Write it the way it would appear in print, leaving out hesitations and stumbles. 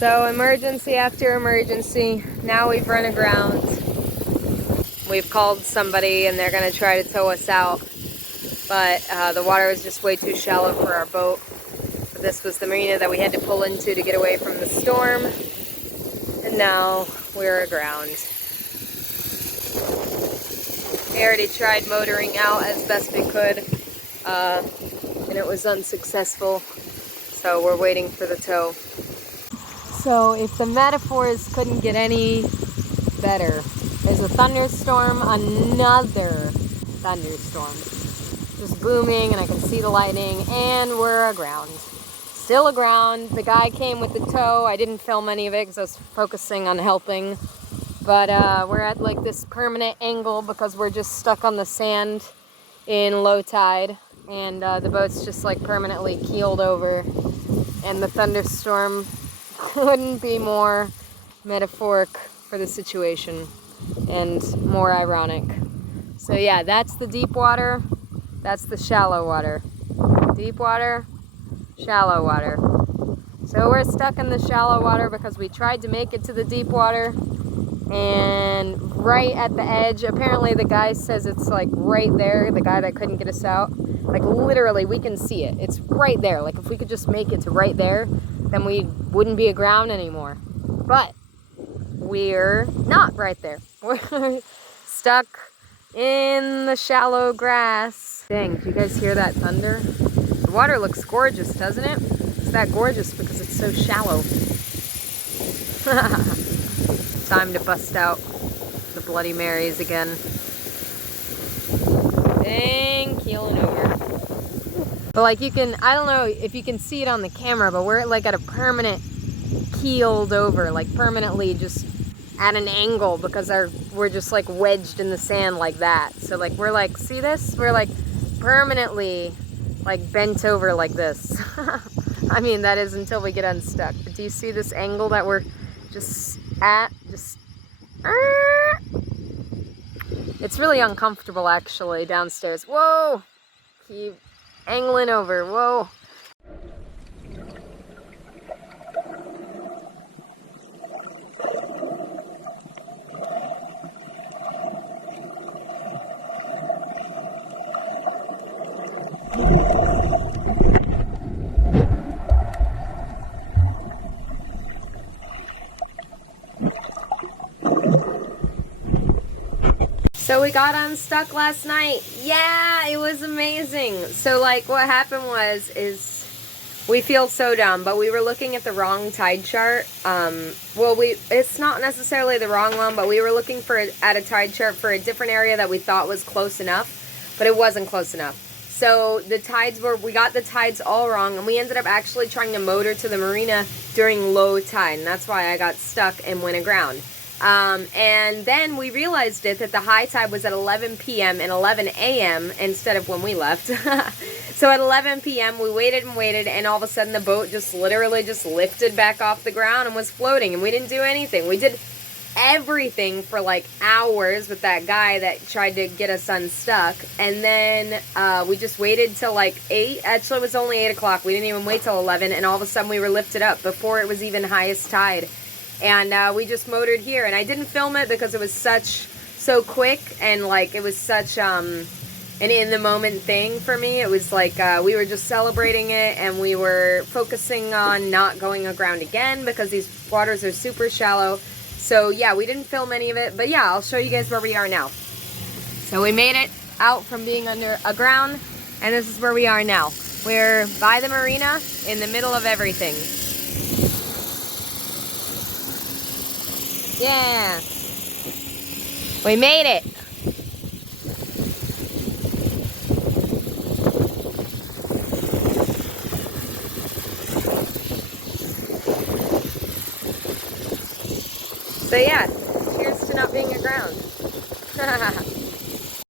So emergency after emergency. Now we've run aground. We've called somebody and they're gonna try to tow us out. But the water was just way too shallow for our boat. This was the marina that we had to pull into to get away from the storm. And now we're aground. We already tried motoring out as best we could, and it was unsuccessful. So we're waiting for the tow. So if the metaphors couldn't get any better, there's a thunderstorm, another thunderstorm. Just booming, and I can see the lightning, and we're aground. Still aground. The guy came with the tow. I didn't film any of it because I was focusing on helping. But we're at like this permanent angle because we're just stuck on the sand in low tide. And the boat's just like permanently keeled over. And the thunderstorm couldn't be more metaphoric for the situation and more ironic. So yeah, that's the deep water. That's the shallow water. Deep water, shallow water. So we're stuck in the shallow water because we tried to make it to the deep water, and right at the edge, apparently the guy says it's like right there, the guy that couldn't get us out, like literally we can see it. It's right there. Like if we could just make it to right there, then we wouldn't be aground anymore. But we're not right there. We're stuck in the shallow grass. Dang, do you guys hear that thunder? The water looks gorgeous, doesn't it? It's that gorgeous because it's so shallow. Time to bust out the Bloody Marys again. Dang, keeling over. But like you can, I don't know if you can see it on the camera, but we're like at a permanent keeled over, like permanently just at an angle because we're just like wedged in the sand like that. So like we're like, see this? We're like permanently like bent over like this. I mean, that is until we get unstuck. But do you see this angle that we're just at? It's really uncomfortable actually downstairs. Whoa! Keep angling over. Whoa! So we got unstuck last night. Yeah, it was amazing. So like what happened is we feel so dumb, but we were looking at the wrong tide chart. It's not necessarily the wrong one, but we were looking at a tide chart for a different area that we thought was close enough, but it wasn't close enough. So we got the tides all wrong, and we ended up actually trying to motor to the marina during low tide, and that's why I got stuck and went aground. And then we realized that the high tide was at 11 p.m. and 11 a.m. instead of when we left. So at 11 p.m. we waited and waited, and all of a sudden the boat just literally just lifted back off the ground and was floating, and we didn't do anything. We did everything for like hours with that guy that tried to get us unstuck, and then we just waited till like 8. Actually, it was only 8 o'clock. We didn't even wait till 11, and all of a sudden we were lifted up before it was even highest tide. And we just motored here, and I didn't film it because it was so quick, and like it was such an in-the-moment thing for me. It was like we were just celebrating it, and we were focusing on not going aground again because these waters are super shallow. So yeah, we didn't film any of it, but yeah, I'll show you guys where we are now. So we made it out from being under aground, and this is where we are now. We're by the marina in the middle of everything. Yeah, we made it. So yeah, cheers to not being aground.